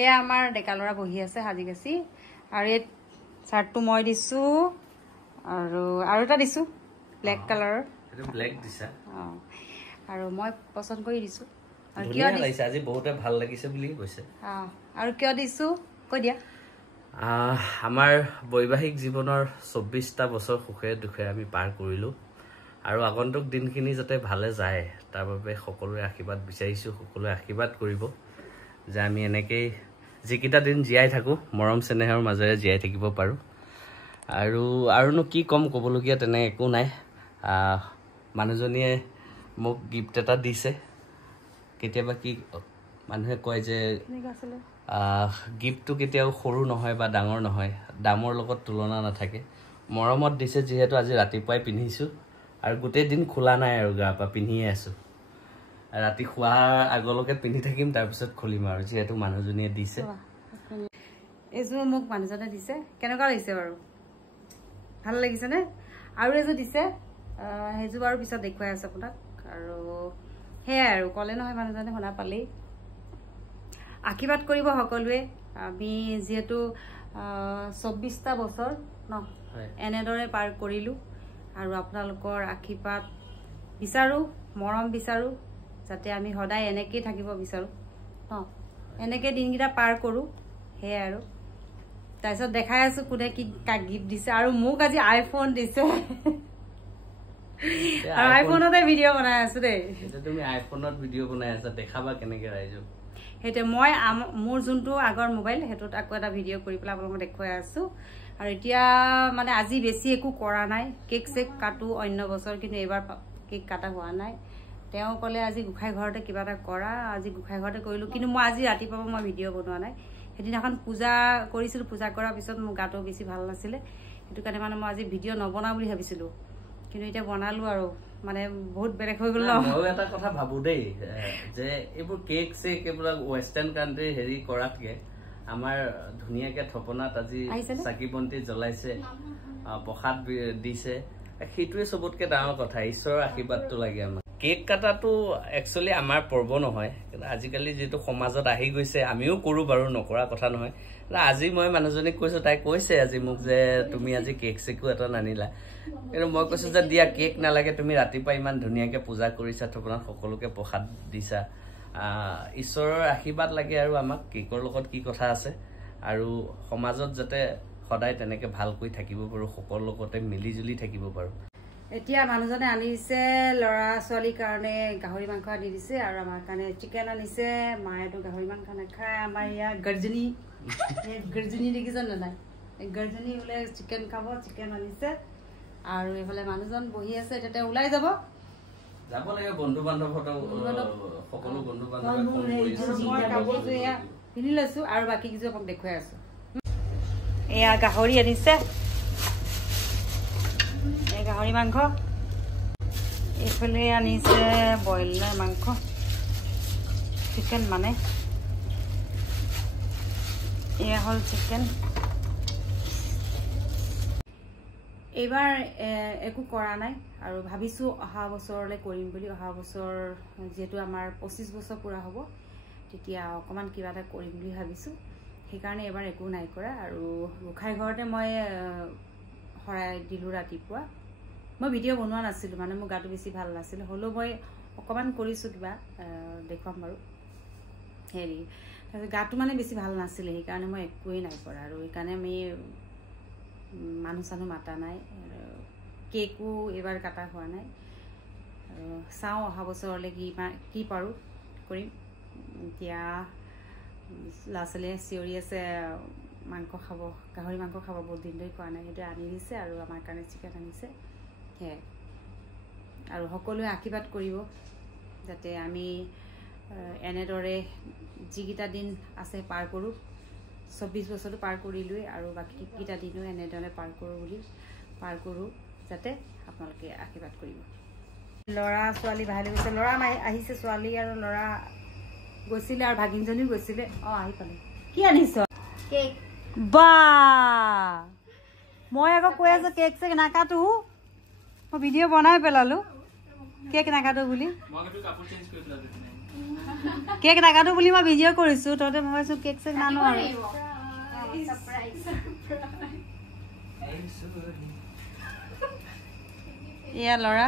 এয়া আমাৰ ডেকা ল'ৰা বহি আছে সাজি কাচি আৰু এই চাৰ্টটো মই দিছো আৰু এটা দিছো ব্লেক কালাৰৰ এটা ব্লেক দিছা আৰু মই পছন্দ কৰি দিছো আৰু কিয় দিছে আজি বহুতে ভাল লাগিছে বুলি কৈছে আৰু কিয় দিছো কৈ দিয়া আমাৰ বৈবাহিক জীৱনৰ 24টা বছৰ সুখে দুখে আমি পাৰ কৰিলো আৰু আগন্তুক দিনখিনি যাতে ভালে যায় তাৰ বাবে সকলোৰে আশীৰ্বাদ বিচাৰিছো সকলোৱে আশীৰ্বাদ কৰিব যে আমি এনেকৈ যিকিটা দিন জীয়াই থাকো মৰম চেনেহৰ মাজেৰে জীয়াই থাকিব পাৰো আৰুনো কি কম ক'বলগীয়া তেনে একো নাই মানুহজনীয়ে মোক গিফ্ট এটা দিছে কেতিয়াবা কি মানুহে কয় যে গিফ্টটো কেতিয়াও সৰু নহয় বা ডাঙৰ নহয় দামৰ লগত তুলনা নাথাকে মৰমত দিছে যিহেতু আজি ৰাতিপুৱাই পিন্ধিছো আৰু গোটেই দিন খোলা নাই আৰু গা পা পিন্ধিয়ে আছো ৰাতি খোৱাৰ আগলৈকে পিন্ধি থাকিম তাৰ পিছত খুলিম আৰু যিহেতু মানুহজনীয়ে দিছে এইযোৰ মোক মানুহজনে দিছে কেনেকুৱা লাগিছে বাৰু ভাল লাগিছে নে আৰু এইযোৰ দিছে সেইযোৰ বাৰু পিছত দেখুৱাই আছে আপোনাক আৰু সেয়াই আৰু ক'লে নহয় মানুহজনে শুনা পালেই আশীৰ্বাদ কৰিব সকলোৱে আমি যিহেতু 24টা বছৰ ন এনেদৰে পাৰ কৰিলো আৰু আপোনালোকৰ আশীৰ্বাদ বিচাৰো মৰম বিচাৰো যাতে আমি সদায় এনেকৈ থাকিব বিচাৰো ন এনেকৈ দিনকেইটা পাৰ কৰো সেয়াই আৰু তাৰপিছত দেখাই আছো কোনে কি কাক গিফ্ট দিছে আৰু মোক আজি আইফোন দিছে আৰু আইফোনতে ভিডিঅ' বনাই আছো দেই এটা তুমি আইফোনত ভিডিঅ' বনাই আছা দেখাবা কেনেকৈ ৰাইজক সেইটো মই মোৰ যোনটো আগৰ মোবাইল সেইটোত আকৌ এটা ভিডিঅ' কৰি পেলাই আপোনালোকক দেখুৱাই আছো আৰু এতিয়া মানে আজি বেছি একো কৰা নাই কেক চেক কাটো অন্য বছৰ কিন্তু এইবাৰ কেক কাটা হোৱা নাই তেওঁ ক'লে আজি গোসাঁই ঘৰতে কিবা এটা কৰা আজি গোসাঁই ঘৰতে কৰিলোঁ কিন্তু মই আজি ৰাতিপুৱা মই ভিডিঅ' বনোৱা নাই সেইদিনাখন পূজা কৰিছিলোঁ পূজা কৰাৰ পিছত মোৰ গাটো বেছি ভাল নাছিলে সেইটো কাৰণে মানে মই আজি ভিডিঅ' নবনাওঁ বুলি ভাবিছিলোঁ কিন্তু এতিয়া বনালো আৰু মানে বহুত বেলেগ হৈ গ'ল ন মই এটা কথা ভাবো দেই যে এইবোৰ কেক চেক এইবিলাক ৱেষ্টাৰ্ণ কাণ্ট্ৰি হেৰি কৰাতকে আমাৰ ধুনীয়াকে থপনাত আজি চাকি বন্তি জ্বলাইছে প্ৰসাদ দিছে সেইটোৱে চবতকে ডাঙৰ কথা ঈশ্বৰৰ আশীৰ্বাদটো লাগে আমাক কেক কাটাটো একচুৱেলি আমাৰ পৰ্ব নহয় কিন্তু আজিকালি যিটো সমাজত আহি গৈছে আমিও কৰোঁ বাৰু নকৰা কথা নহয় আজি মই মানুহজনীক কৈছো তাই কৈছে আজি মোক যে তুমি আজি কেক চেকো এটা নানিলা কিন্তু মই কৈছো যে দিয়া কেক নালাগে তুমি ৰাতিপুৱা ইমান ধুনীয়াকৈ পূজা কৰিছা থপনাত সকলোকে প্ৰসাদ দিছা ঈশ্বৰৰ আশীৰ্বাদ লাগে আৰু আমাক কেকৰ লগত কি কথা আছে আৰু সমাজত যাতে সদায় তেনেকৈ ভালকৈ থাকিব পাৰোঁ সকলোৰ লগতে মিলি জুলি থাকিব পাৰোঁ এতিয়া মানুহজনে আনিছে ল'ৰা ছোৱালীৰ কাৰণে গাহৰি মাংস আনি দিছে আৰু আমাৰ কাৰণে চিকেন আনিছে মায়েতো গাহৰি মাংস নাখায় আমাৰ ইয়াৰ গৰ্জনী দেখিছে নে নাই গৰ্জনী বোলে চিকেন খাব চিকেন আনিছে আৰু এইফালে মানুহজন বহি আছে তেতিয়া ওলাই যাব লাগে বন্ধু বান্ধৱ সকলো বন্ধু বান্ধৱ পিন্ধি লৈছো আৰু বাকী কিছু আপোনাক দেখুৱাই আছো এয়া গাহৰি আনিছে গাহৰি মাংস এইফালে আনিছে ব্ৰইলাৰ মাংস চিকেন মানে এয়া হ'ল চিকেন এইবাৰ একো কৰা নাই আৰু ভাবিছোঁ অহা বছৰলৈ কৰিম বুলি অহা বছৰ যিহেতু আমাৰ 25 বছৰ পূৰা হ'ব তেতিয়া অকণমান কিবা এটা কৰিম বুলি ভাবিছোঁ সেইকাৰণে এইবাৰ একো নাই কৰা আৰু গোসাঁই ঘৰতে মই শৰাই দিলোঁ ৰাতিপুৱা মই ভিডিঅ' বনোৱা নাছিলোঁ মানে মোৰ গাটো বেছি ভাল নাছিল হ'লেও মই অকণমান কৰিছোঁ কিবা দেখুৱাম বাৰু হেৰি তাৰপিছত গাটো মানে বেছি ভাল নাছিলে সেইকাৰণে মই একোৱেই নাই কৰা আৰু সেইকাৰণে আমি মানুহ চানুহ মাতা নাই কেকো এইবাৰ কাটা হোৱা নাই আৰু চাওঁ অহা বছৰলৈ কি পাৰোঁ কৰিম এতিয়া ল'ৰা ছোৱালীয়ে চিঞৰি আছে মাংস খাব গাহৰি মাংস খাব বহুত দিন ধৰি খোৱা নাই সেইটো আনি দিছে আৰু আমাৰ কাৰণে চিকেন আনিছে সেয়াই আৰু সকলোৱে আশীৰ্বাদ কৰিব যাতে আমি এনেদৰে যিকেইটা দিন আছে পাৰ কৰোঁ 24 বছৰটো পাৰ কৰিলোৱেই আৰু বাকীকেইটা দিনো এনেদৰে পাৰ কৰোঁ যাতে আপোনালোকে আশীৰ্বাদ কৰিব ল'ৰা ছোৱালী বাহিৰলৈ গৈছে ল'ৰা আহিছে ছোৱালী আৰু ল'ৰা গৈছিলে আৰু ভাগিনজনীও গৈছিলে আহি পালে কি আনিছ কেক বা মই আকৌ কৈ আছো কেক চেক নাকাটো মই ভিডিঅ' বনাই পেলালো কেক নাকাটো বুলি কেক নাকাটো বুলি মই ভিডিঅ' কৰিছোঁ তহঁতে ভাবিছোঁ কেক চেক নানো আৰু এয়া ল'ৰা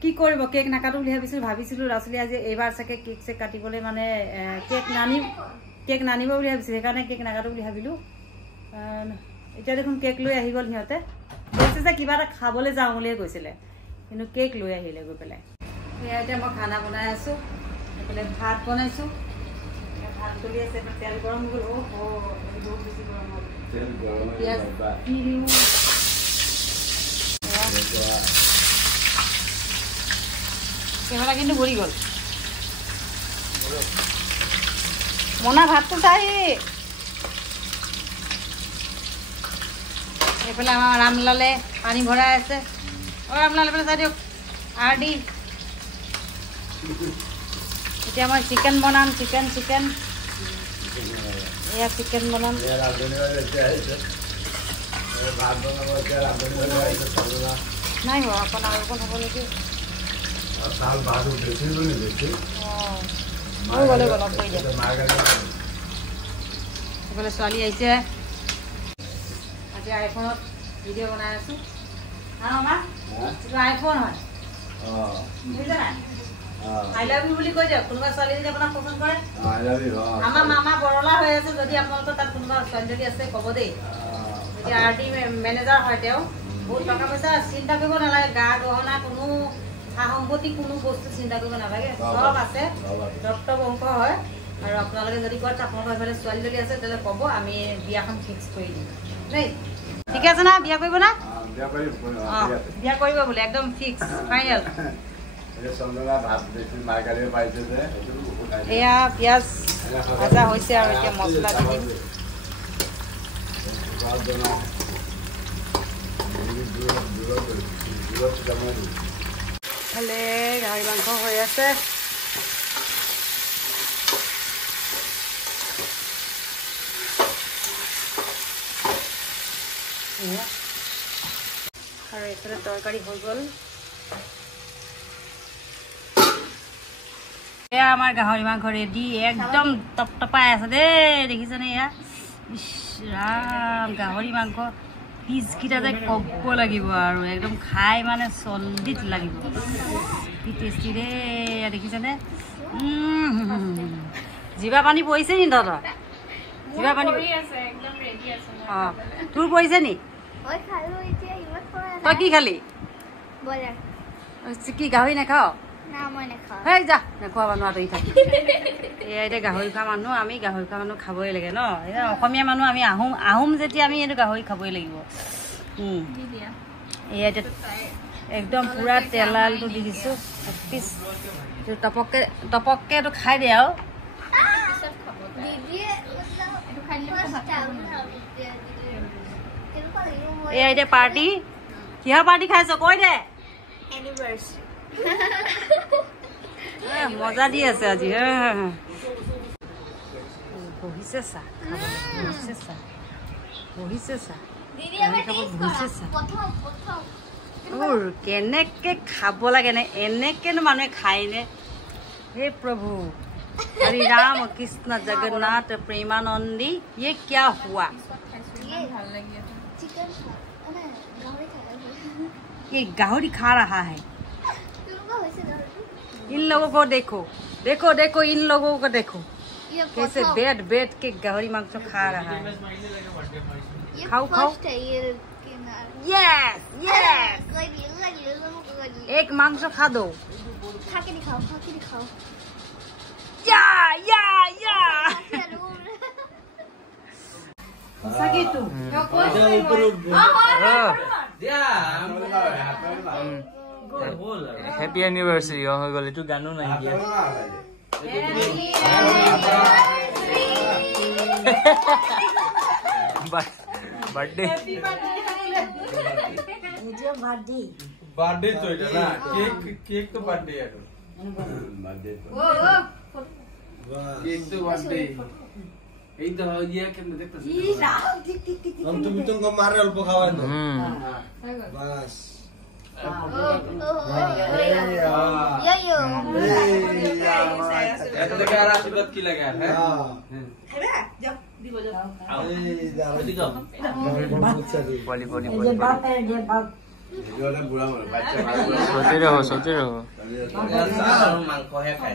কি কৰিব কেক নাকাটো বুলি ভাবিছিলোঁ ল'ৰা ছোৱালী আজি এইবাৰ চাগে কেক চেক কাটিবলৈ মানে কেক নানিব বুলি ভাবিছোঁ সেইকাৰণে কেক নাকাটো বুলি ভাবিলোঁ এতিয়া দেখোন কেক লৈ আহি গ'ল সিহঁতে কৈছে যে কিবা এটা খাবলৈ যাওঁ বুলিয়ে কৈছিলে কিন্তু কেক লৈ আহিলে গৈ পেলাই এয়া এতিয়া মই খানা বনাই আছোঁ এইফালে ভাত বনাইছোঁ ভাত চলি আছে তেল গৰম হৈ গ'ল বহুত বেছি গৰম হ'ল পিঁয়াজ দি দিওঁ কেমেৰা কিন্তু ভৰি গ'ল মনা ভাতটো চাই এইফালে আমাৰ ৰামলালে পানী ভৰাই আছে ৰামলালে পেলাই চাই দিয়ক দি এতিয়া মই চিকেন বনাম চিকেন এয়া চিকেন বনাম নাই হোৱা অকণ আৰু অকণ হ'ব নেকি এইফালে ছোৱালী আহিছে আজি আইফোনত ভিডিঅ' বনাই আছোঁ আইফোন হয় বুজিছে নাই আই লাভ ইউ বুলি কৈ দিয়ক কোনোবা ছোৱালী যদি আপোনাক পচন্দ কৰে আমাৰ মামা বৰলা হৈ আছে যদি আপোনালোকৰ তাত কোনোবা ছোৱালী যদি আছে ক'ব দেই এতিয়া আৰ টি মেনেজাৰ হয় তেওঁ বহুত টকা পইচা চিন্তা কৰিব নালাগে গা গহনা কোনো সা সম্পত্তি কোনো বস্তু চিন্তা কৰিব নালাগে চব আছে ডক্টৰ বংশ হয় আৰু আপোনালোকে যদি কয় আপোনালোকৰ এইফালে ছোৱালী যদি আছে তেতিয়াহ'লে ক'ব আমি বিয়াখন ফিক্স কৰি দিম দেই ঠিকে আছে না বিয়া কৰিব না বিয়া কৰিব বোলে একদম ফিক্স ফাইনেল এয়া পিঁয়াজ ভাজা হৈছে আৰু এতিয়া মছলা দি দিম ইফালে গাহৰি মাংস হৈ আছে আৰু এইফালে তৰকাৰী হৈ গ'ল এয়া আমাৰ গাহৰি মাংস ৰেডি একদম টপটপাই আছে দেই দেখিছেনে এয়া ইছ ৰাম গাহৰি মাংস পিচকেইটা যে ক'ব লাগিব আৰু একদম খাই মানে চল্লিত লাগিব কি টেষ্টি দেই দেখিছেনে জিভা পানী পৰিছে নি তহঁতৰ জিভা পানী অঁ তোৰ পৰিছে নি তই কি খালি কি গাহৰি নাখাৱ হেই যা নেখোৱা মানুহ আঁতৰি থাকি এয়া এতিয়া গাহৰি খোৱা মানুহ আমি গাহৰি খোৱা মানুহ খাবই লাগে ন এতিয়া অসমীয়া মানুহ আমি আহোম যেতিয়া আমি এইটো গাহৰি খাবই লাগিব এয়া এতিয়া একদম পুৰা তেলালটো দি দিছোঁ পিচ টপককৈ এইটো খাই দে আৰু এয়া এতিয়া পাৰ্টি কিহৰ পাৰ্টি খাইছ কৈ দে মজা দি আছে আজি বহিছে চাহ কেনেকে খাব লাগে নে এনেকেনো মানুহে খায়নে হে প্ৰভু हरि राम कृष्ण जगन्नाथ प्रेमानंदी ये क्या हुआ ये गाहरी खा रहा है इन लोगों को देखो देखो देखो इन लोगों को देखो कैसे बैठ के गाहरी मांस खा रहा है खाओ खाओ यस यस एक मांस खा दो खा के दिखाओ या या या सके तू हैप्पी एनिवर्सरी हो गले तू गानो नहीं दिया बर्थडे मुझे बर्थडे तो है ना केक तो बर्थडे है बर्थडे तो केक तो बर्थडे এই তো ইয়া কেন দেখতেছিস তুমি তো মারে অল্প খাওয়া না বাস কি লাগে মাংসহে খায়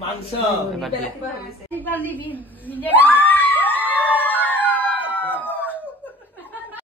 মাংস